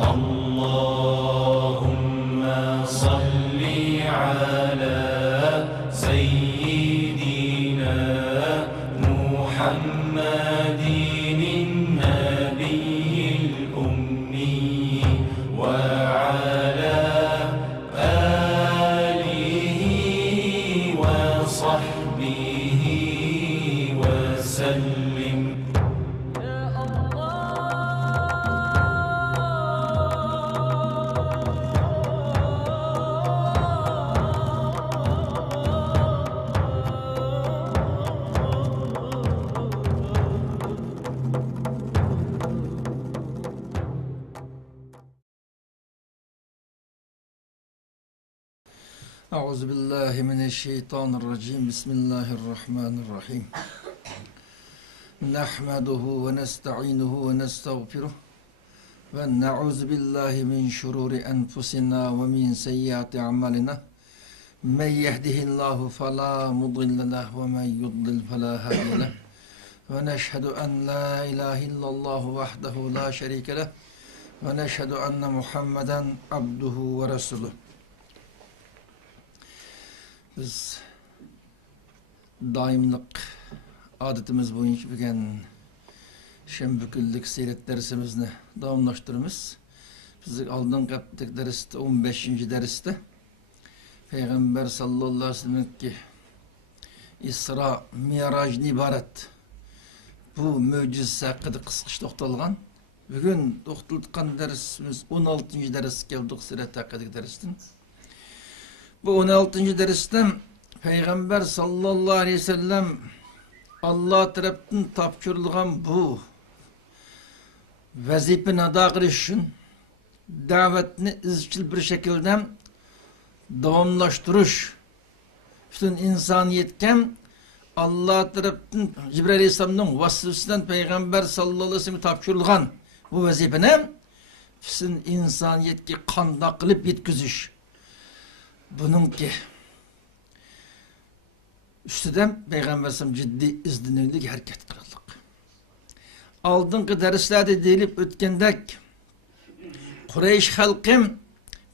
اللهم صل على سيدنا محمد النبي الأمي وعلى آله وصحبه وسلم. أعوذ بالله من الشيطان الرجيم بسم الله الرحمن الرحيم نحمده ونستعينه ونستغفره ونعوذ بالله من شرور أنفسنا ومن سيئات أعمالنا من يهده الله فلا مضل له ومن يضلل فلا هادي له ونشهد أن لا إله إلا الله وحده لا شريك له ونشهد أن محمدا عبده ورسوله. Biz daimlik adetimiz boyunca bugün şembe günlük seyret dersimizni davamlaştırırız. Biz aldığın kaptık derste 15. derste Peygamber sallallahu aleyhi ve sellem ki İsra Miraj'ın ibaret bu mucize hakkında kısqış toxtalgan. Bugün toxtalgan dersimiz 16. ders geldik seyret hakkındaki dersten. Bu 16. derste Peygamber sallallahu aleyhi ve sellem Allah tarafından tapşırılgan bu vazifeni ada qilish uchun davetini izchil bir şekilde davamlashtirish bütün insaniyetga Allah tarafından Cibril aleyhisselamның vasıtasından Peygamber sallallahu aleyhi ve sellem tapşırılgan bu vazifeni bütün insaniyetga qanday qilib yetkizish. Bununki üstüden Peygamber sallallahu ciddi izdinlik hareket kıldık. Aldığınki derslerde deyilip ötkendek Kureyş halkım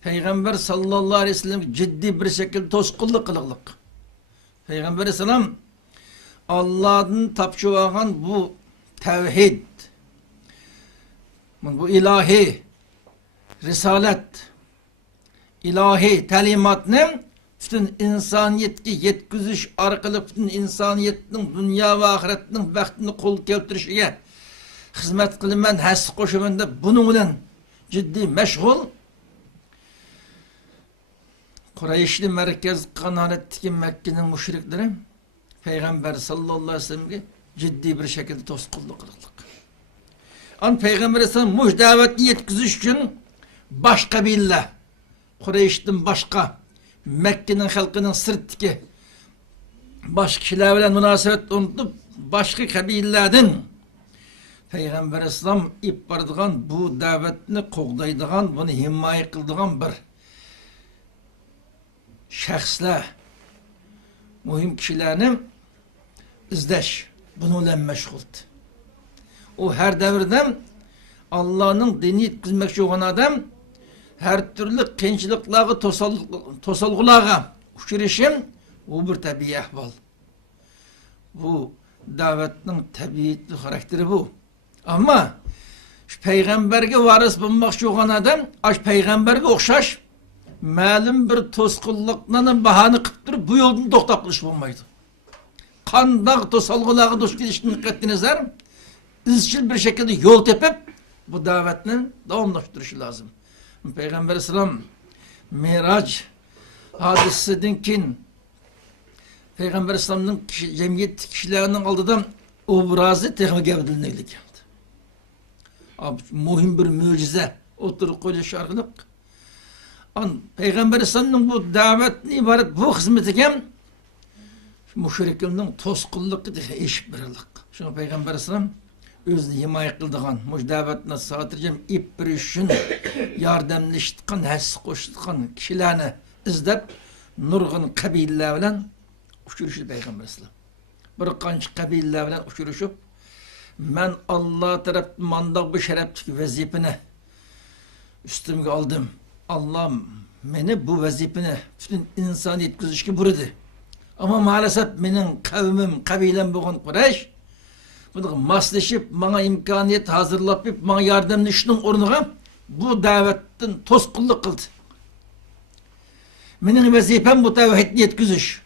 Peygamber sallallahu aleyhi ve sellem ciddi bir şekilde tosqunluk kıldık. Peygamber sallam Allah'ın tapşırılan bu tevhid, bu ilahi risalet, ilahi talimatını bütün insaniyetki yetkiziş arkalı bütün insaniyetin dünya ve ahiretinin vaktini kol keltirişiye hizmet kılman has koşumunda bunun bilen ciddi meşgul Kureyşli merkez kananetteki Mekke'nin müşrikleri Peygamber sallallahu aleyhi ve sellem'e ciddi bir şekilde tosqunluk kıldık. An Peygamber sallallahu aleyhi ve sellem davetini yetkiziş için baş kabile Kureyş'ten başka Mekke'nin halkının sırttaki baş kişiler bilen münasebet unutup başka kabilelerden Peygamber Aleyhisselam ip bardığan bu davetini qoğdaydıgan, bunu himaye kıldığan bir şəxslər, mühim kişilərini izləş, bununla məşğuldur. O her devirde Allah'ın dini yetkizmekçi olan adam her türlü qiyinchiliklarga to'salg'ularga uchrashim bu bir tabiiy ahvol. Bu davetning tabiiy xarakteri bu. Ama şu peygamberge varis bo'lmoqchi bo'lgan odam aş peygamberge o'xshash ma'lum bir to'sqinlikni bahona qilib turib bu yo'lni to'xtab qilish bo'lmaydi. Qanday to'salg'ularga duch kelishdan qat'iy nazar izchil bir şekilde yol tepip bu davetni davomlashtirishi lazım. Peygamber Aleyhisselam Miraç hadisesinden kin Peygamber Aleyhisselam'ın cemiyet kişilerinin aldıdan obrazı teknik evdilneyle geldi. Muhim bir mucize oturup koyuş arkalık. Peygamber Aleyhisselam'ın bu davetini ibaret bu hizmetiken müşriklerin tosqunluğu iş birlik. Şunu Peygamber Aleyhisselam özünü himaye kıldığan, davetine satırcam ip bir üçün yardımlaştıkan, həs koştukan kişilerini izlep nurgun kabileler bilen uçuruşu Peygamber Aleyhisselam. Bir qancha kabileler bilen uçuruşup men Allah tarafından mandag bir şereflik vazifeni üstümge aldım. Allah'ım beni bu vazifeni bütün insan yetkizişki buyurdu. Ama maalesef benim kavmim, kabilem bugün Kureyş, bunu maslaşıp, bana imkaniyet hazırlayıp, bana yardım işinin ornuna bu davetten toskulluk kıldı. Benim vazifem bu tevhidni yetkiziş.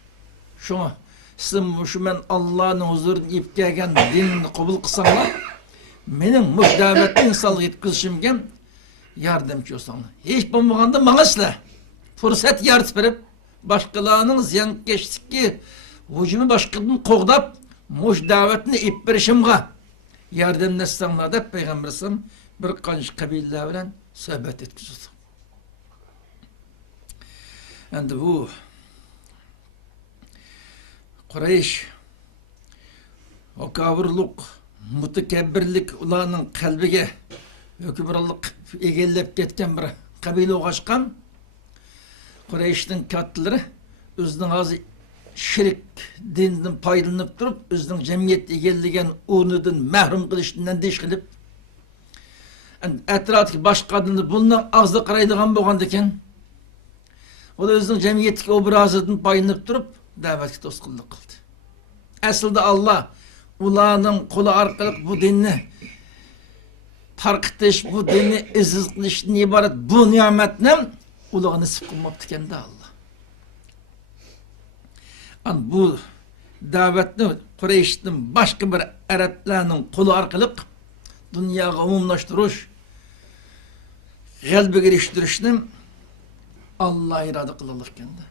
Şuna, sizin şu men Allah'ın huzurunu ipkegen dinini kabul kılsanlar, benim bu davetten insanlık yetkizişimgen yardımcı olsanlar. Hiç bulmaganda bana sizler fırsat yaratıp verip, başkalarının ziyan geçtik ki, hücumu başkalarını koğdap, muş davetini ip verişimge yardım etsenler de Peygamberim bir kanış kabileler bilen sohbet etkisiz. Endi bu Kureyş o kavurluk, mutekebbirlik ularning kalbiga hükümranlık egellep ketken bir kabile oğaşkan Kureyş'tin katları özünün ağzı şirk dininden paylanıp durup özünün cemiyet egelligen unudan mahrum kılışından deş kılıp etraftaki başkadını bundan ağzı qaraydigan bolgandiken o da özünün cemiyetdeki obrazından paylanıp durup davetki tosqunluk kıldı. Aslında Allah ularning kolu arkalık bu dinni tarqitish, bu dinni iziz qilishdan iborat bu nimetni ularga nasip qilmabdi ekanda Allah. An bu davetni Qurayshning boshqa bir arablarning qo'li orqali dunyoga umumlashtirish, g'albaga erishtirishni Allah iroda qiladi ekanda.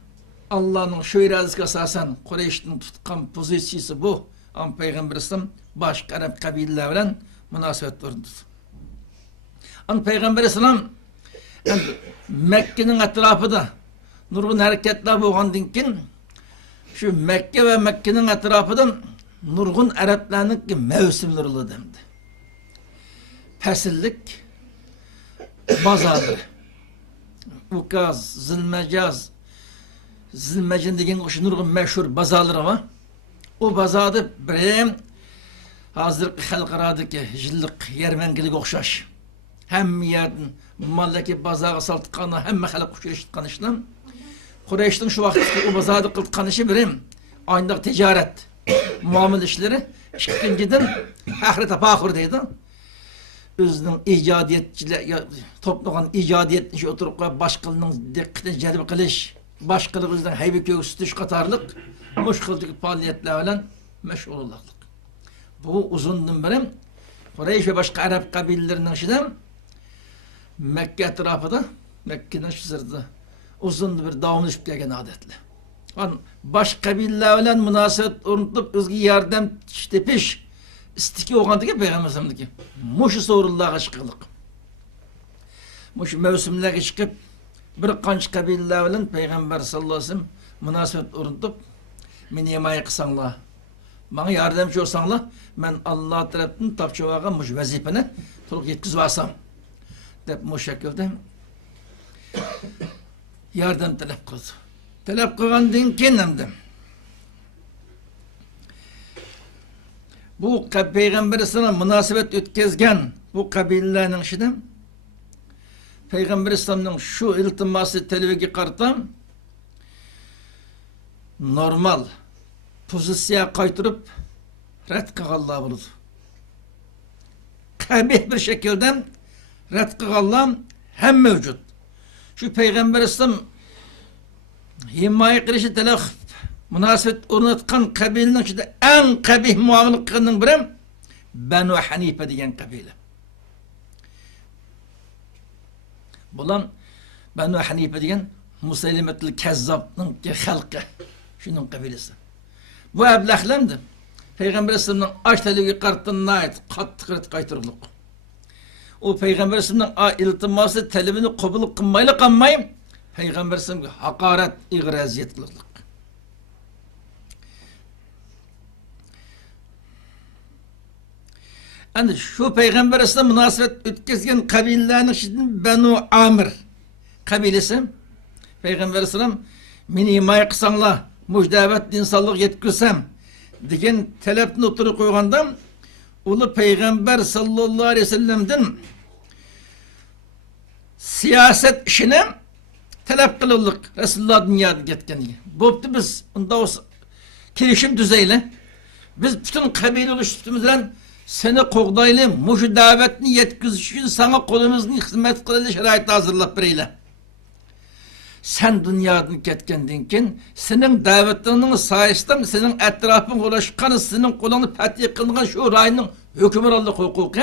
Allah'ning shu irodasiga asosan Qurayshning tutgan pozitsiyasi bu. Am Peygamberim boshqa arab qabilalar bilan munosabat o'rnatdi. An Peygamberim Mekke'nin etrafında nurgun hareketler bo'lgandan keyin şu Mekke ve Mekke'nin etrafından nurgun Araplarning mevsimleri demdi. Fasillik bazarı. Ukaz, Zilmecaz, Zilmecin degen şu nurgun meşhur bazarları var. O bazarda bir hazırki halkaradaki jillik yermengilik okşaş. Hem yerden mallaki bazara saltıqanı, hem halk uçuruştuqan işlem. Qurayshning şu vaqtdagi o bazarda qilgan ishi birim aynı ticaret muamele işleri ikkinchidan ahri tafaxur deydi. Özünün icadiyetçiler toplagan icadiyetni shu o'tirib qo'yib boshqalarning diqqatini jalb qilish, boshqalar o'zidan hayba ko'rsatish qatorliq mushkildagi faoliyatlar bilan mashg'ullik. Bu uzundan birim Quraysh ve başka Arap kabilelerinden işinden Mekke etrafında, Mekke'nin şizirdi. Uzun bir davranışıp gelgen adetli. Baş kabileler bilen münasebet unutup özgü yardım tepiş istiki olgandı ki Peygamberim'deki. Muşu sorullağa çıkılık. Muşu mevsimlerine çıkıp bir kanç kabileler bilen Peygamber sallallahu aleyhi ve sellem münasebet unutup beni yemeğe kısanlar. Bana yardımcı olsanlar ben Allah tarafından tapçıvağa muş vazifeni toluk yetkizip alsam. Dep muş şekilde yardım talep kıldı. Talep kılgandan keyin hamda bu Peygamberimizle münasebet ötkazgan bu kabilelerning ichidan Peygamberimizning şu iltimosi televiga qarata normal pozitsiya qaytirib rad qilganlar bo'ldi. Qabih bir şekilde rad qilganlar ham mavjud. Şu Peygamberimizning himoya qilishi talab münasebet o'rnatgan qabilaning ichida eng qabih muomala qilganning biri Banu Hanifa degan qabila. Bular Banu Hanifa degan Musaylimatul Kazzobning xalqi, shuning qabilasi. Bu ablahlamdi. Peygamberimizning ashtaligiga qartanayt qattiq qaytirliq. O Peygamberimizning iltimosi talabini qabul qilmay Peygamberimizga haqorat, ig'ir aziyat qildiq. Endi şu Peygamberimizle münasebet ötkazgan qabilalarning ichidan Banu Amir qabilasi Peygamberimizga meni himoya qilsanglar, mujdabat insonlik yetkazsam degan talabni o'tirib qo'yganda uli Peygamber sallallohu alayhi vasallamdan siyaset işini talep kılırlık. Resulullah dünyada ketkenliği. Boptu biz onda olsa kirişim düzeyle. Biz bütün kabile oluşturduğumuzdan seni qoğdaylı, muşu davetini yetkiziş için sana kolumuzun hizmet kılıcı şeraitini hazırlap bireyle. Sen dünyadan ketkendiğin kin, senin davetlerinin sayesinde senin etrafın ulaşkanı, senin kolunu fatih kılgan şu rayının hükümranlık hukuku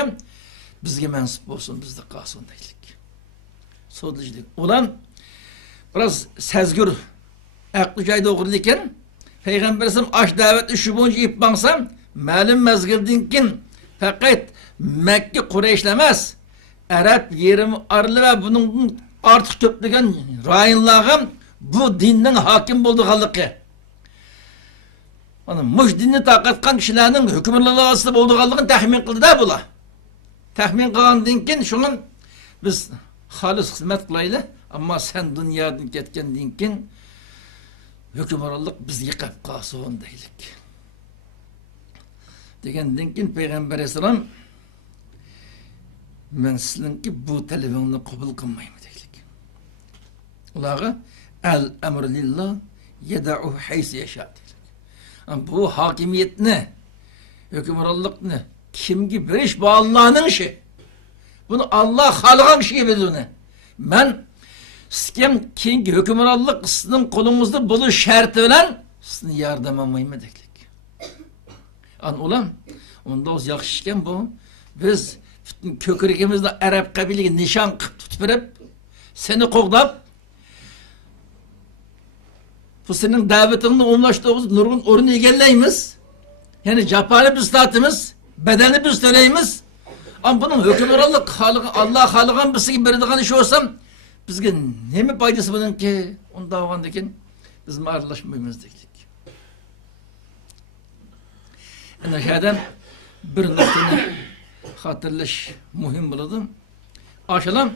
bizge mensup olsun, bizde kalsın deylik. Sodluculuk. Ulan biraz sezgür, aklı cayda okurliken, Peygamberim aş davet işi boyunca ip bansam, malum mezgildin kin, fakat Mekke Kureyşlemez, Arap yerim arlı ve bunun artık töplügen rayınlağım bu dinin hakim bolduğalıqı. Muş dinini taqatqan kişilerinin hükümlülüğü aslı bolduğalıqını tahmin kıldı da bula. Tahmin kılandın kin şunun biz halis hizmet kılaylı ama sen dünyadan ketkendin kin hükümlülük biz yıkap kalsın deylik. Degenden kin Peygamber Aleyhisselam men sizinki bu telefonunu kabul kılmayayım deylik. Ulağı el emr lillah yeda'u haysi yaşa deylik. Bu hakimiyet ne? Hükümranlık ne? Kimgi bir iş bu Allah'ın işi. Bunu Allah halıgan şey bildiğine. Ben sizin kingi hükümranlık sizin kolumuzda bulu şartı bilen sizin yardım almayayım deylik. Ulan onda o yakışırken bu biz bütün kökürükümüzde Arap kabileki nişan tutup verip seni qoğdap bu senin davetini umlaştığımız nurun orunu egelleyimiz. Yani caphane biz statımız, bedeni biz töreyimiz. Ama bunun hükümranlık Allah halıgan birisi gibi berdiğin iş olsam bizge ne mi faydası bunun ki? Onda oğandakin bizim arılaşmayımız deydik. Yani şeyden bir noktanı hatırlaş muhim buladım. Aşalam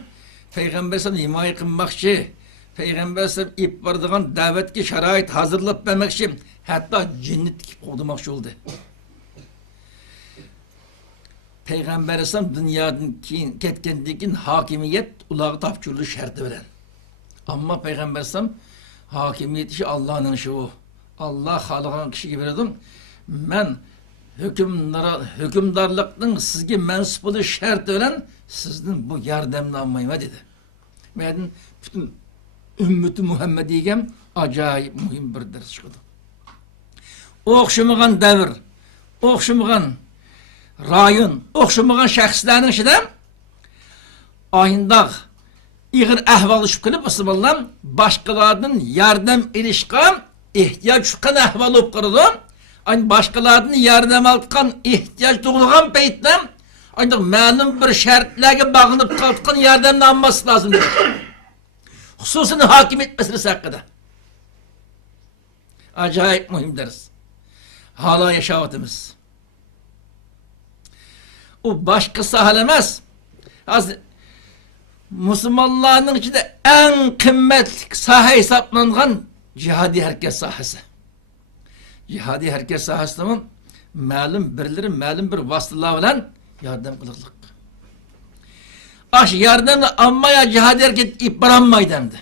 Peygamber sana himaye kılmakçı, Peygamber sana ip bardığın davetki şerait hazırlap vermekçi, hatta cennet gibi kodumakçı oldu. Peygamber sana dünyadan ketkendikin hakimiyet ulağı tapçurlu şartı veren. Ama Peygamber sana hakimiyet işi Allah'ın işi o. Allah halıgan kişi gibi dedim. Ben hükümdarlıkның sizge mensup olu şart veren sizden bu yardımını almayayım dedi. Ben bütün ümmeti Muhammediyem acayip mühim bir ders çıktı. Oxşamagan davr, oxşamagan rayon, oxşamagan şahslarning içinden ayındaq iğir ahval düşüp kılıp ısıballam başkalarının yardım ilişkan ihtiyaç çıkan ahval olup kırıldım. Aynı başkalarının yardım altkan ihtiyaç doğulgan peytlem aynı ma'lum bir şartlarga bağlanıp kalkan yardımını alması lazım dedi. Hususunu hakimiyet meselesi hakkında. Acayip mühim ders. Hala yaşavatımız. O başkası halemez. Müslümanların içinde en kıymetli saha hesaplanan cihadi hareket sahası. Cihadi hareket sahasının malum birileri, malum bir vasıtalar olan yardım kılıklık. Aş yardımla almaya cihadi hareket ip baranmaydı.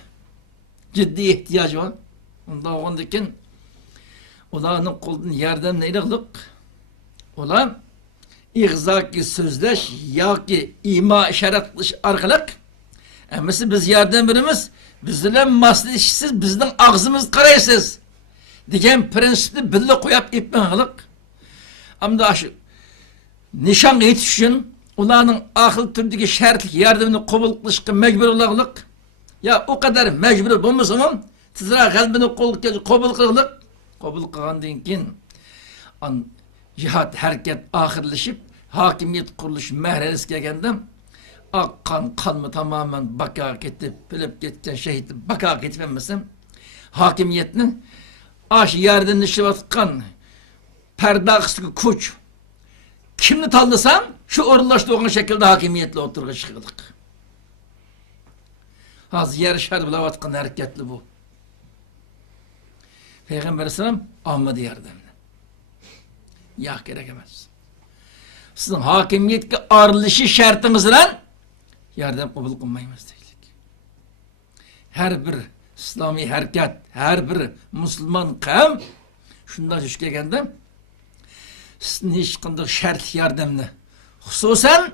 Ciddi ihtiyacı var. Onda oğundakin olanın kolunun yardımına iliklik. Olan İğzaki sözleş ya ki ima işaretliş arkalık. Emesi biz yardım birimiz bizden maslişsiz bizden ağzımız karaysız. Diyen prensipli birlik koyup ipmen alık. Ama aşı nişan yetişin ulanın akıl türdeki şartlık yardımını kabul kılışkı mecbur olaklık. Ya o kadar mecbur olmasam tizra kalbini kabul kılılık. Kabul kılgandığın kin cihat hareket ahirleşip hakimiyet kuruluş mehrelisi gelgenden akkan kanımı tamamen baka ketip bilip gitken şehit baka ketipemesem hakimiyetini aş yerden işlevatkan perdağıstıkı kuç kimni taldısan şu orunlaştığın şekilde hakimiyetle oturga çıkıldık. Az yer şer bulavatkan hareketli bu. Peygamber Aleyhisselam almadı yardımını. Ya gerekemez. Sizin hakimiyetki arılışı şartınızla yardım kabul kılmayımız deylik. her bir İslami hareket, her bir Müslüman kavm şundan iş kelganda sizin hech qanday şart yordamni, xususan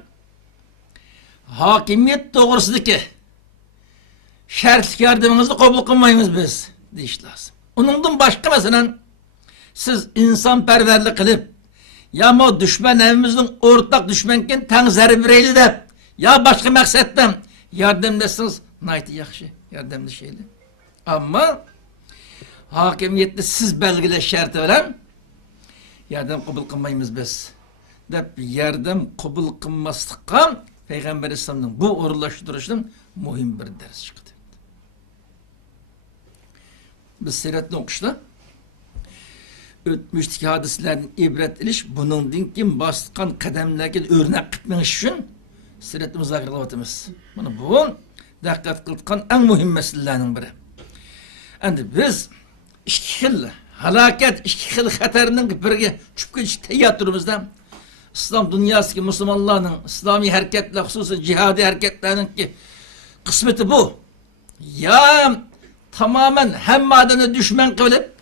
hokimiyat to'g'risidagi şart yordamingizni qabul qilmaymiz biz deyish lozim. Uningdan boshqa masalan siz insonparvarlik qilib, ya mo düşman evimizning o'rtaq düşmanken tang zarb berayli deb, ya boshqa maqsaddan yordamlasangiz nayti yaxshi yordamlashayli. Ammo hokimiyatni siz belgilash sharti bilan yordam qabul qilmaymiz biz deb yordam qabul qilmaslikqa Peygamber İslam'ın bu o'rinlashtirishdan muhim bir ders chiqdi. Biz siratni o'qishda o'tmishdagi hadislardan ibrat ilish, buningdan keyin bosgan qadamlarga o'rnak qilmish uchun siratni muzokara qilyapmiz. Mana bu diqqat qilgan eng muhim masalalarning biri. Endi biz ikki xil halokat, ikki xil xatarning biriga tushib ketishga tayyor turimizda İslam dünyasındaki Müslümanların, İslami hareketler, hususen cihadi hareketlerinin ki kısmeti bu. Ya tamamen hem madene düşman kılıp,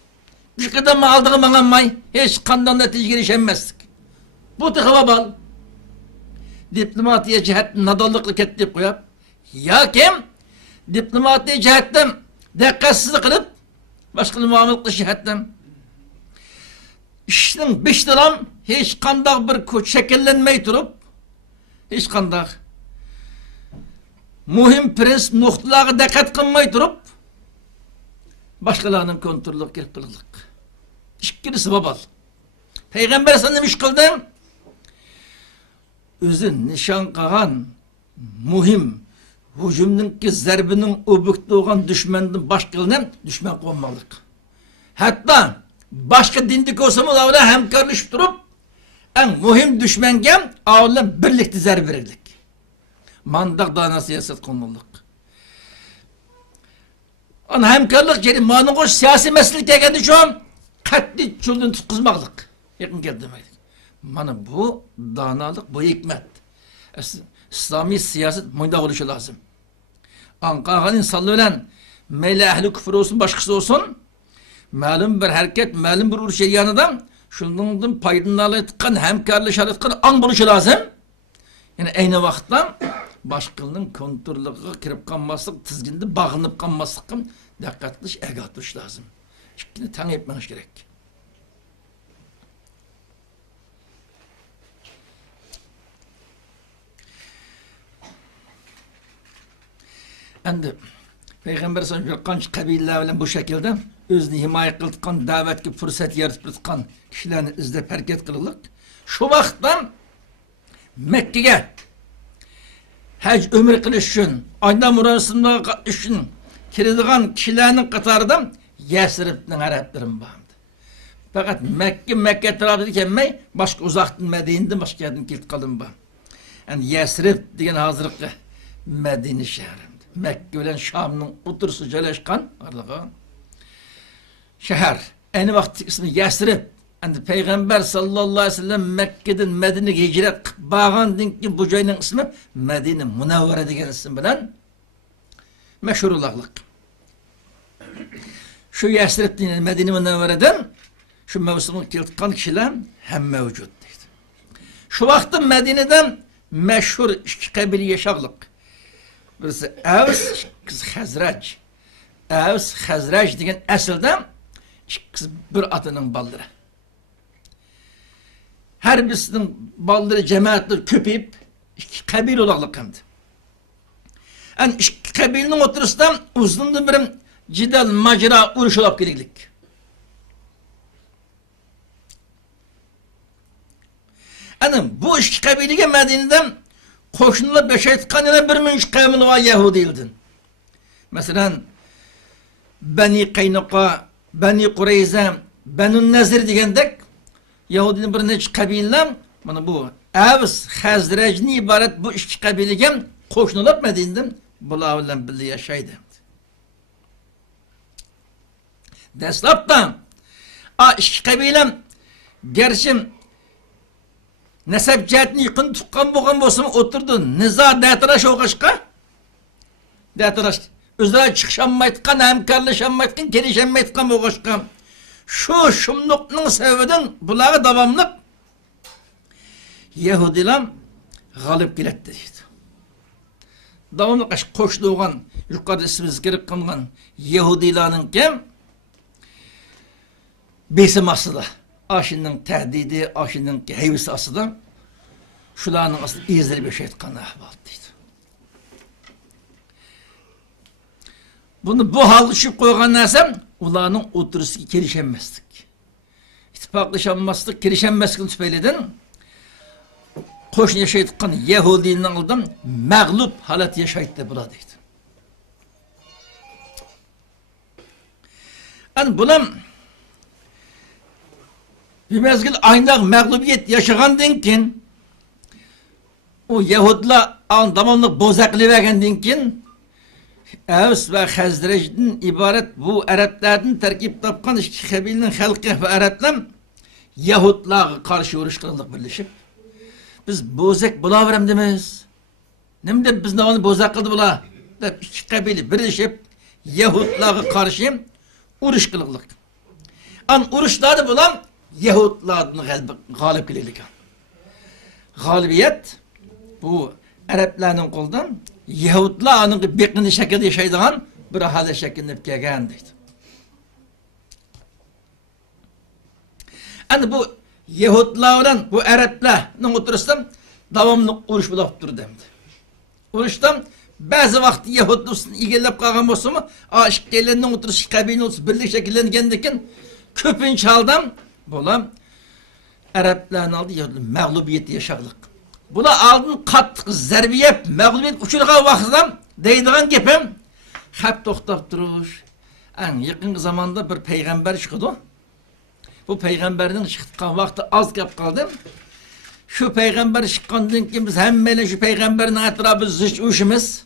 bir kadar mı aldığım anlamay, hiç kandan netice girişemezdik. Bu tıkıva bal. Diplomatiye cihetten nadallıkla kettirip koyup, ya kim? Diplomatiye cihetten dikkatsizlik kılıp, başka muamelikli cihetten İşinin beş liram hiç kandak bir şekillenmeyi durup, hiç kandak muhim prensip noktalara dikkat kılmayı durup, başkalarının kontrolü gelip kılılık. İşkirisi babal. Peygamber sen demiş kıldın, özün nişan kağan muhim hücumdun ki zerbinin obükte olan düşmanın başkalarının düşman konmalık. Hatta başka dindik olsa mı da hemkarlaşıp durup en muhim düşmenge ağırla birlikte zerb verirlik. Mandak dana siyaset konuluk. An hemkarlık yeri manın koş siyasi mesele geldi şu an katli çölden tutkuzmaklık. Yakın geldi demektir. Mana bu danalık, bu hikmet. İslami siyaset muyda oluşu lazım. Ankağın insanlı olan meyle ehli küfür olsun başkası olsun malum bir hareket, malum bir uruş yanıdan şundan paydalanılan hemkarlı şartlar an buluşu lazım. Yani aynı vaxtdan başqalarının kontrolüne kirip kalmaslık, tizginde bağlanıp kalmaslık dikkatli egatış lazım. Çünkü tanı etmeniz gerek. Endi Peygamber sallallahu aleyhi ve sellem kabileler bilen bu şekilde özünü himoya kıldıkkan, davetki fırsat yaratıp tutkan kişilerini izlep hareket kılılık. Şu vaxtdan Mekke'ye hac ömür kılış için, ayda murasında katılış için kiriliğen kişilerinin katarında Yesrib'nin Arapların bağımdı. Fakat Mekke tarafı gelmey, başka uzaktan Medine'den başka yerden kilit kalın bağım. Yani Yesrib diyen hazırlıklı Medine şehri. Mekke ile Şam'ın otursu celeşkan şehir. Aynı vakti ismi Yesrib. Yani Peygamber sallallahu aleyhi ve sellem Mekke'den Medine'ye hicret bağandın ki bu cayının ismi Medine Münevvere degen isim bilen meşhur olaklık. Şu Yesrib denen Medine Münevvere'den şu mevzumun kilitkan kişiler hem mevcut. Şu vakti Medine'den meşhur iki kabile yaşaklık. Birisi Evs, kız Hazraç. Evs, Hazraç degen esilden kız bir atının balları. Her birisinin balları cemaatleri köpeyip iki kabile olaklık hemdi. Yani iki kabilenin oturusdan uzunluğu bir cidal, macera, uruş olap gidilik. Yani bu iki kabileye Medine'den koşunla beşe tıkanıyla bir münş kavmini var Yahudiydin. Mesela Beni Kaynuka, Beni Kureyze, Beni Nezir digendek Yahudinin bir neç kabileler, bana bu Evs, Hazrac'ni ibaret bu iki kabileye koşunla Medine'den bulavlen birlikte yaşaydı. Deslaptan iki kabile gerçim nesep cihetini yıkın tutkan boğan bolsun oturdu. Niza dətiraş oğaşqa. Dətiraş Özara çıkışanmaytkan, hemkarlaşanmaytkan, gelişenmaytkan boğuşkan. Şu şumlukның sebebiden bulağı davamlık Yahudiler galip geledi deydi. Davamlık aş koşluğun yukarıda isimiz gerek kılgan Yahudilerin kim? Besim asıda. Aşının tehdidi, aşının hevisi asıda. Şularının asıl izleri bir şey etkanı ahval deydi. Bunu bu hal düşüp koygan nersem, ularının oturusu gelişemezdik. İttifaklaşamazdık, gelişemezdik tüpeyleden. Koşun yaşaydıkkan Yahudinin aldım, mağlup halat yaşaydı bula deydi. Yani buna bir mezgil aynı mağlubiyet yaşagandan kin o Yahudiler devamlı bozaklı vergenden kin Evs ve Hazrec'den ibaret bu Araplardan terkip tapkan iki kabilenin halkı ve Araplar Yahudiler'e karşı uğraş kıldık birleşip biz bozak bulaverem demiz. Ne de biz ne onu bozak kıldı bula? İki kabile birleşip Yahudiler'e karşı uğraş kıldık. An uğraşları bulan Yahudiler'den galip gelirdik. Galibiyet bu Araplarning qo'lidan Yahudilar onun bekini şekilde yaşaydigan bir ahali şeklinde kelgan deydi. Ani bu Yahudilar bilan bu Araplarning o'tirishdan davomli urush bo'lib turdi. Urushdan ba'zi vaqt Yahudlar ustini egallab qolgan bo'lsa-mu, ikkilarning o'tirish qabilasi birlik shakllangandan keyin ko'pincha holda bo'lam Araplarning oldida mag'lubiyat yaşadık. Buna aldın kattık, zerbi yap, mağlubiyet uçurgan vaxtıdan deydiğen gepim hep toxtab duruş. En yakın zamanda bir peygamber çıkdı. Bu peygamberden çıktıkan vaxtı az gap kaldı. Şu peygamber çıkkandan ki biz hemmeyle şu peygamberin etrafı ziç uyuşumuz.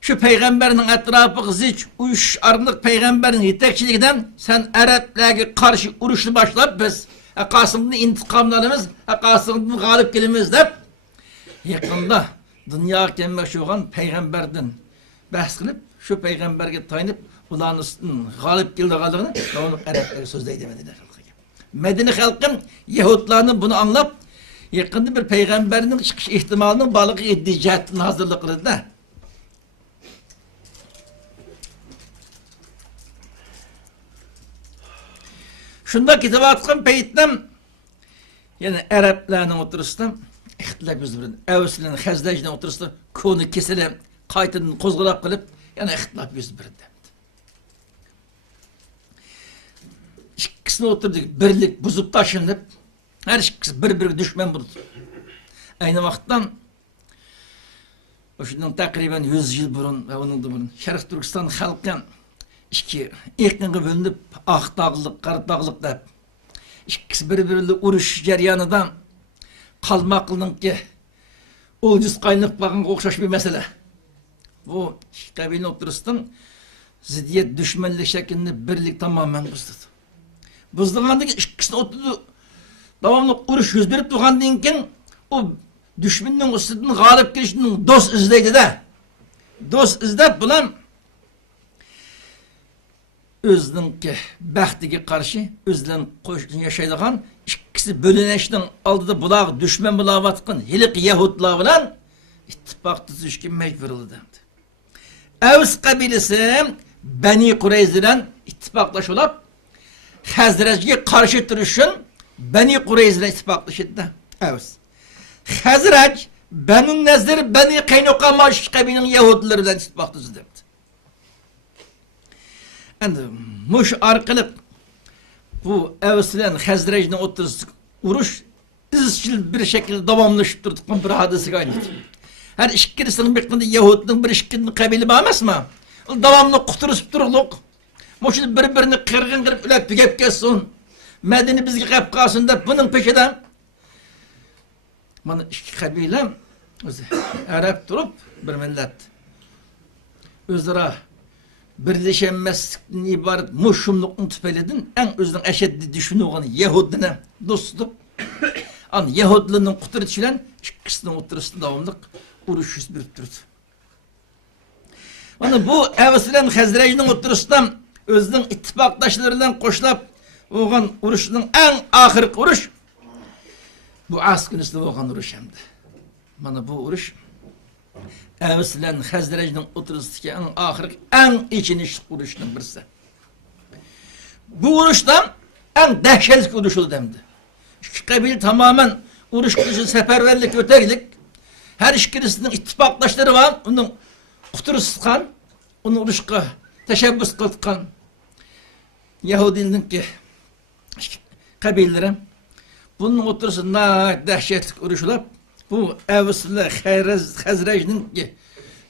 Şu peygamberin etrafı ziç uyuş arınlık peygamberin yetekçiliğinden sen Araplarga karşı uruşlu başlayıp biz Kasım'ın intikamlarımız, Kasım'ın galip gelimiz de yakında dünya gelmek olan peygamberden bahs kılıp şu peygamberge tayinip ulan üstün galip geldi kaldığını onu Araplara söz deyemediler. Medine halkım Yahudilerin bunu anlap yakında bir peygamberinin çıkış ihtimalinin balığı edeceğinin hazırlık kıldı da. Şunda kitaba atkan peyittem yani Araplarning oturuştan ihtilaf yüz birin. Evsinin Hazrej'den oturuştan konu kesilip kaytını kozgulap kılıp yani ihtilaf yüz birin. İkisine oturduk birlik buzup taşınıp her ikisi bir düşman buldu. Aynı vakittan o şundan takriben 100 yıl burun ve onun da burun Şerif Türkistan halkı İki eknenge bölünüp ak dağlık, kar dağlık da ikisi birbiriyle uruş jaryanıdan kalmaklı'nın ki ucuz kaynıp bakın okşaş bir mesele. Bu kabine oturustan ziddiyet düşmanlık şeklinde birlik tamamen buzladı. Buzlığandaki ikisi oturdu devamlı uruş yüz berip durgandan keyin o düşmanın üstünden galip gelişinin dost izleydi de dost izlep bulan özününki baxtiga qarshi özünden qo'shni yaşaydigan ikkisi bölünüşden aldıda bular düşman bulayotgan hiliq Yahudilar bilan ittifoq tuzishga majbur bo'ldi. Avs qabilasi Bani Qurayza bilan ittifoqlashib Hazrajga qarshi turish uchun Bani Qurayza bilan ittifoqlashdi. Avs. Hazraj Banu Nazir Bani Qaynuqa mash qabilaning Yahudilari bilan ittifoq tuzdi. Yani muş arkalık bu Evs'len Hazrej'den oturuştuk uruş izçil bir şekilde devamlaşıp durduk bir hadisi kaynadı. Her işkirisinin beklediği Yahud'un bir işkinin kabili bağmaz mı? Devamlı kuturusup duruluk. Muşun birbirini kırgın kırıp ülep bir gep kessin. Medeni bizgi kap kalsın da bunun peşinden. Bana iki kabile Arap durup bir millet. Özlere birleşemezlikten ibaret muşumlukun tüpeledin en özden eşeddi düşünüğünü Yahudine dostlup an Yahudinin kuturutuyla ikisinin oturusunda devamlık uruş yüz birip durdu. Ana bu Evs bilen Hazrejning o'tirishdan o'zining ittifoqdoshlari bilan qo'shilib bo'lgan urushning eng oxirgi urush bu Askunusda bo'lgan urush hamdi. Mana bu urush Evs bilen Hazrejning o'tirishidagi eng oxirgi eng ichinishli urushning birisi. Bu urushdan eng dahshatli urush oldu hamdi. İki kabil tamamen urush qilishi seferberlik o'taylik. Her ikkilisinin ittifaqdoshları var. Onun quturishgan, onu urushga tashabbus qilgan Yahudining qabilalari bunun o'tirishida dahshatli urushlar bu Evs bilan Hazrejning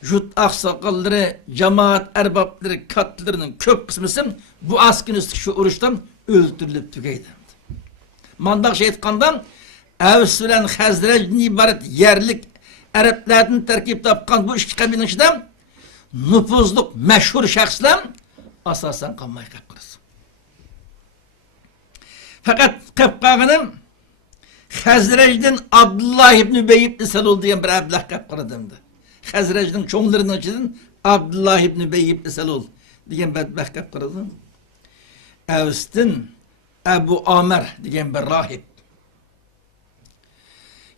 jut aqsoqollari, jamoat arboblari, katlarının ko'p qismisi bu Askunusdagi shu urushdan o'ldirilib tugaydi. Mandaq aytgandan Evs bilan Hazrejdan iborat yerlik Araplardan tarkib topgan bu ikki qabilaning ichida nüfuzlu meşhur şahslar asasen qolmay qolib qoldi. Fakat qapqag'inim Hazrejdan Abdullah ibn Ubay ibn Salul degan bir ablah qolib qoldimdi. Hazrejning cho'nglarining ichidan Abdullah ibn Ubay ibn Salul degan badbaxt qolib qoldi. Evsdan Abu Amr degan bir rohib.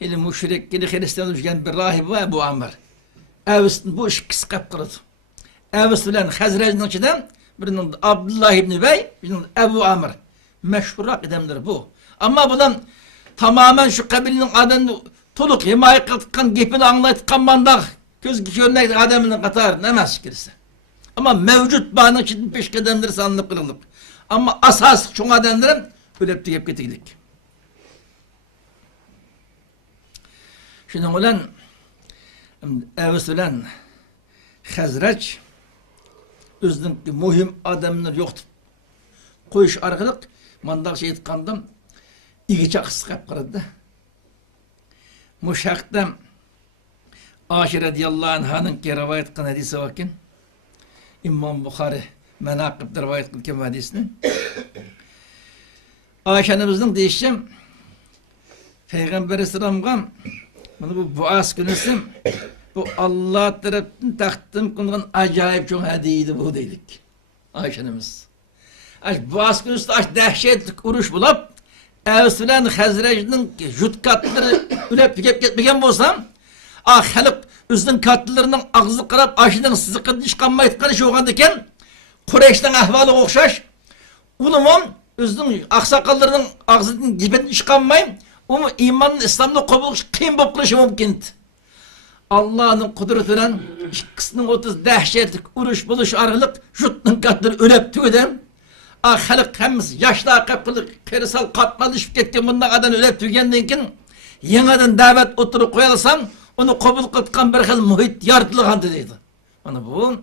Yani müşrik, yani Hristiyan oluşan bir rahib var Abu Amr. Evs'in bu ikisi qolib qoldi. Evs bilen Hazrejning ichidan birinin Abdullah ibn Ubay, birinin Abu Amr. Meşhur adamlar bu. Ama bulan tamamen şu kabilenin adamını to'liq himoya qilgan gapini anglayotgan mandaq ko'zga ko'rinaydi adamning qatorida emas kirsa. Ama mevcut bana için peş adamlar sanılıp kılınıp. Ama asas şu adamlarım ölüp deyip getirdik. Şunun olan Evs bilen Hazreç özünün mühim adamlar yoktu. Koyuş arkalık mandaq şey etkandım iki çakısı qap qırdı. Muşaqda Ayşe radiyallahu anh'ın ki rivayet qılan hadisi vakin İmam Bukhari menaqibde rivayet qılgan hadisini Ayşe'nimizin deyişim Peygamber Esselam'a bu Askunus'u bu Allah tarafından takdim kılınan acayip çok hediyeydi bu dedik. Ayşe'nimiz. Bu Askunus'ta dehşetli uruş bulup Evs bilen Hazrejning jutkatları ülep gitmegen bolsam halk özünün katlarının ağzı qarab aşının sızıqını işqanmay etqani şu oğandayken Qurayshning ahvali o'xshash ulumon özünün aqsaqallarının ağzının gibini işqanmay onu imanın İslam'da qabul qiyin bo'lib qilishi mumkin. Allah'ın kudreti bilen ikisinin 30 dehşetlik uruş buluş arılık jutning katları ölep tügeden halk hemiz yaşlar kapılık perisal katmalışıp ketken bundan adan ölep tügenden kin yeniden davet oturup koyalasam onu kabul kılkan bir xil muhit yaratılgandı deydi. Ana bu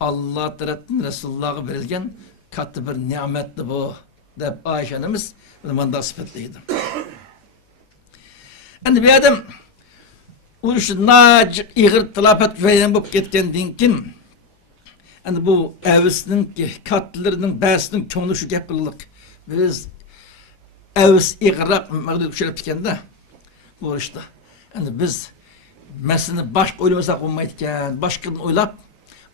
Allah tarafından Resulullah'a verilgen katı bir nimetli bu dep Ayşe'nimiz manda sıfatlıydı. Yani bir adam uruş nacık iğir tilafet veyden bulup ketkendiğin kin yani bu Evs'nin katlarının bəsinin köngülü şu gap kıldık. Biz Evs iğirrak mağdub şerip dikende bu urushda. Yani biz meselini başka oylasak olmaydıkken, başkadan oylap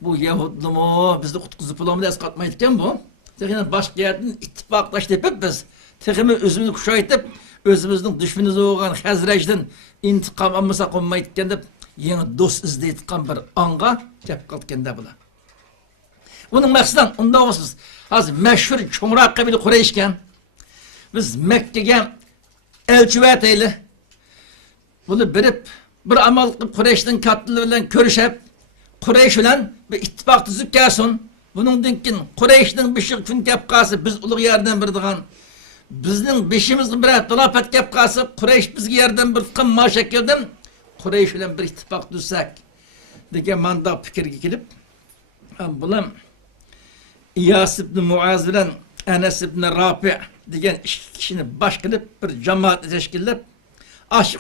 bu Yahudlu mu, bizni qutqizib bulamı da esqatmaydıkken bu. Tekrar başka yerden ittifaqlaş tepip biz tekrar özümüzü kuşaytıp özümüzün düşmanımız olan Hazrejdan intiqam almasak olmaydıkken dep yeni dost izleyitkan bir anga gap qıldıkken de bula. Bunun məqsədən onda olsunuz. Hazır məşhur çoğraq qabili Qurayşken biz Mekke'ge elçivat eyle. Bunu birip bir amal qilib Qurayshning katlıları bilen körüşüp Quraysh bilen bir ittifaq tuzib kelsin. Buningdan keyin Qurayshning beshik kun kep qalsa biz ulug' yerdan birdigan bizning beshimizning bir talafat kep qalsa Quraysh bizga yerdan bir qim mashakirdim. Quraysh bilen bir ittifaq tuzsak degan manda fikrga kelib bular İyas ibn Muaz bilen Enes ibn Rafi' degan ikki kishini bosh qilib bir jamoat tashkillab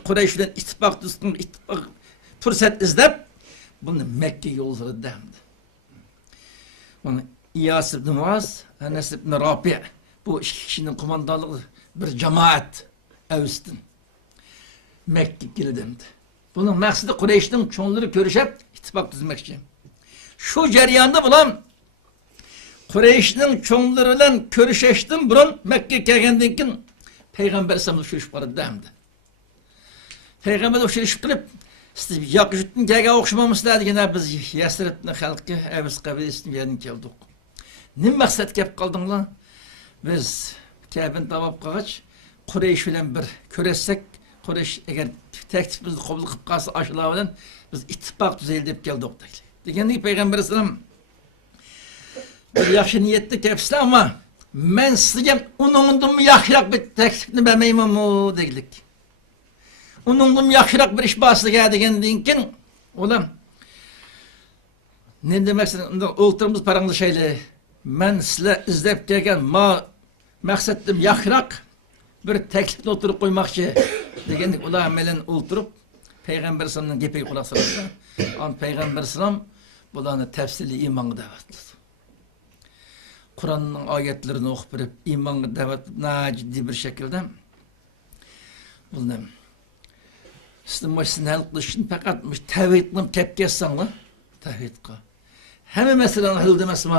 Quraysh bilen ittifaq tuzgan ittifaq fursat izlab bunu Mekke'ye yo'ldirdi. Bunu İyas ibn Muaz, Enes ibn Rafi' bu ikki kishinin qo'mondonligi bir jamoat Evs'tin Mekke'ye keldi. Bunun maqsadi Qurayshning cho'nlari ko'rishib ittifaq tuzmoqchi. Şu jarayonda bulan Kureyş'nin çoğunları bilen körüşeştim burun Mekke'ye gelgendan keyin Peygamber sallallahu aleyhi ve sellem bardı demdi. Peygamber okşayışıp kılıp siz yakışıktın kege okşamamızlar degene biz Yasrib'nin halkı Evs kabilesinin yerine geldik. Ne maksat kep kaldın lan? Biz Kabe'ni tabap kağaç Kureyş bilen bir köressek Kureyş eğer teklifimizni kabul kılıp kalsa aşılar bilen biz ittifak düzeyli dep geldik. Degende Peygamber sallallahu bir yaxşı niyetli kepsizler ama men sizge unundan yaxşırak bir teklifni bermeyman dedik. Unundan yaxşırak bir iş basıga degendan keyin olam ne demeksin olturumuz paranlı şeyle men sizle izlep kelgen maksatım yaxşırak bir teklifni oturup koymakçı degendik ular melen olturup Peygamber sallallahu aleyhi ve sellem'nin gepi kulak sallallahu. An Peygamber sallallahu bularni tefsili imanı davet. Kur'an'ın ayetlerini okup verip imanı davet ciddi bir şekilde buldum. Sizin başını hal kılışın fakat tevhidini tepki etsenle tevhidka. Hem mesela hal demez mi?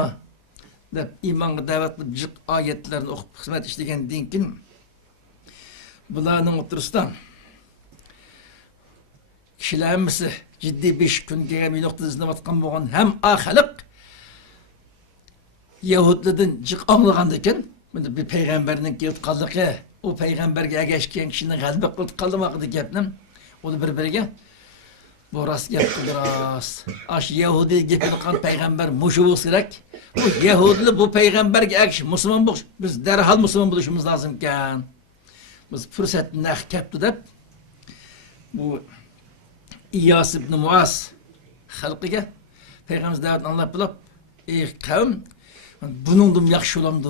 İmanı davetli cık ayetlerini okup hizmet işlegen dinkin bularının oturustan kişilerimizi ciddi 5 gün gelmeyi noktasında batkan boğan hem ahalık Yahudlardan cık anlagandayken bir peygamberinin gelip kaldık ya o peygamberge geçken kişinin kalbi kılıp kalmadı gepnem o da birbirine bu rast gep kıldıras aş Yahudi gepini kan peygamber muşu olsak bu Yahudili bu peygamberge ekş Müslüman bu biz derhal Müslüman buluşumuz lazımken biz fırsatını nakepti dep bu İyas ibn Muaz halkıga peygamber davet anlap bilip ey kavim bunun yaxşı olamdı.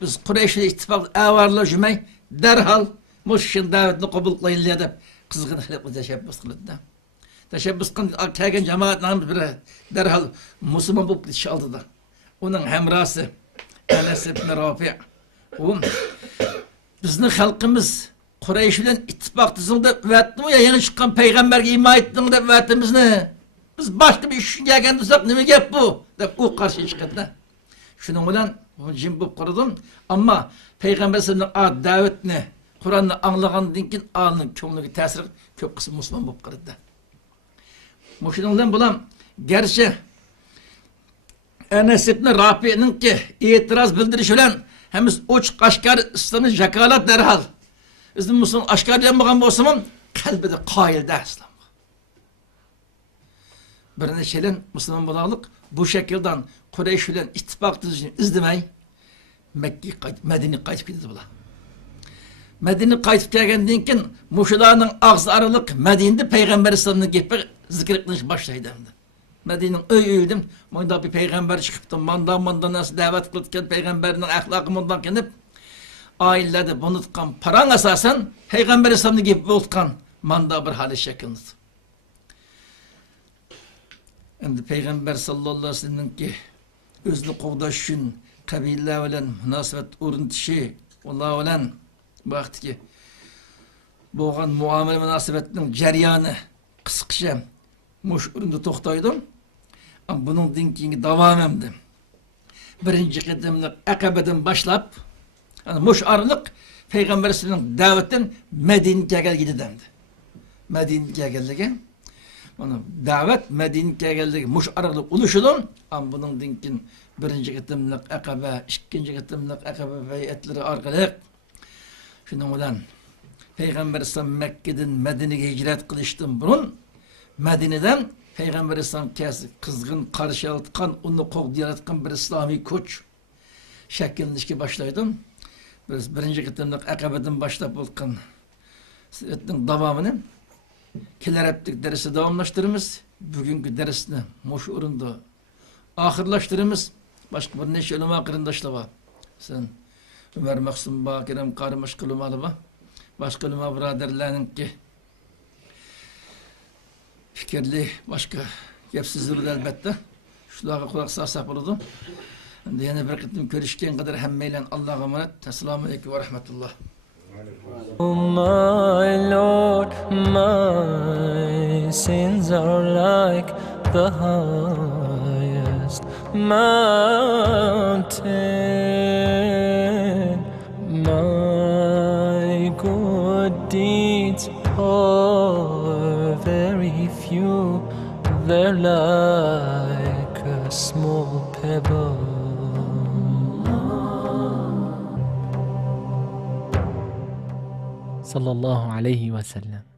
Biz Kureyş'le ittifak avarlar cümey derhal muşşin davetini kabul kılayın dep kızgın hilip teşebbüs kıldı. Teşebbüs kıldı kelgen cemaat namı bir derhal Müslüman bulup iş aldı da. Onun hemrası Enes ibn Rafi' o bizning halkımız Kureyş bilen ittifak tuzunda vatni ya yeni çıkan peygamberge iman ettin dep vatimizni biz başka bir iş gelgen dursak nime gep bu dep o karşı çıktı. Şunun bilen jim bulup qaradım ama Peygamber sallallahu aleyhi ve sellem'nin davetini Kur'an'ı anlagandan keyin anın ko'ngliga ta'sir ko'p qism Müslüman bulup qaradı. Şunun bilen bulam gerçi Enes ibn Rafi'nin ki itiraz bildiriş bilen hemiz uç qaşkar İslam'ı jakalat derhal. Bizim Müslüman aşkarlanmagan bolsam kalbide qayildi İslam. Bir neçelen Müslüman bolanlık bu şekilden Kureyş bilen ittifak düzeni izlemey Mekke'ye Medine'ye qaytıp gitti bular. Medine'ye qaytıp kelgendan keyin muşularning ağzı aralık Medine'de Peygamber sallallahu aleyhi ve sellem'ni zikir qilish başlaydı endi. Medine'nin öy manda bir peygamber çıkıptı. Manda nasıl davet kılırken peygamberinin ahlakı mundan kenip ailede bunu tutkan paran asasen Peygamber sallallahu aleyhi ve sellem'ni manda bir hali şeklinde. Endi Peygamber sallallahu aleyhi ve sellem'nin ki özlü qoğdaş üçün kabileler bilen münasebet uruntishi Allah bilen baktı ki boğan muamele münasebetinin jarayoni qisqacha mush urunda to'xtaydim. Ama bunun dinkingi devam emdi. Birinci qadamda Akabe'den başlap yani mush arılık Peygamber sallallahu aleyhi ve sellem'nin davetten Medine'ye geldi dendi. Medine'ye geldi. Onu davet Medine'ye geldi. Muş aralık uluşulun. Ama bunun dinkin birinci qadamda Akabe, ikinci qadamda Akabe beyetleri arkalık. Şunun bilen Peygamber sallallahu aleyhi ve sellem Mekke'den Medine'ye hicret kılıştım bunun. Medine'den Peygamber sallallahu aleyhi ve sellem kızgın karşı alıtkan, onu koğdiyalatkan bir İslami koç şekillenişki başlaydım. Biz birinci qadamda Akabe'den başlap olkan süretin devamını keler ettik dersi devamlaştırırız. Bugünkü dersini muş urunda ahırlaştırırız. Başka bir neşe ulema kırındaşlar var. Sen Ömer Maksum Bağ, Kerem Karımış kılımalı var. Başka ulema biraderlerinin ki fikirli başka yapsızları da elbette. Şulara kulak sağsak oldu. Yine bir kıtım görüşken kadar hemmeyle Allah'a emanet. Esselamu Aleyküm ve Rahmetullah. Oh my Lord, my sins are like the tallest mountain. My good deeds are very few, they're like a small pebble. Sallallahu alayhi wa sallam.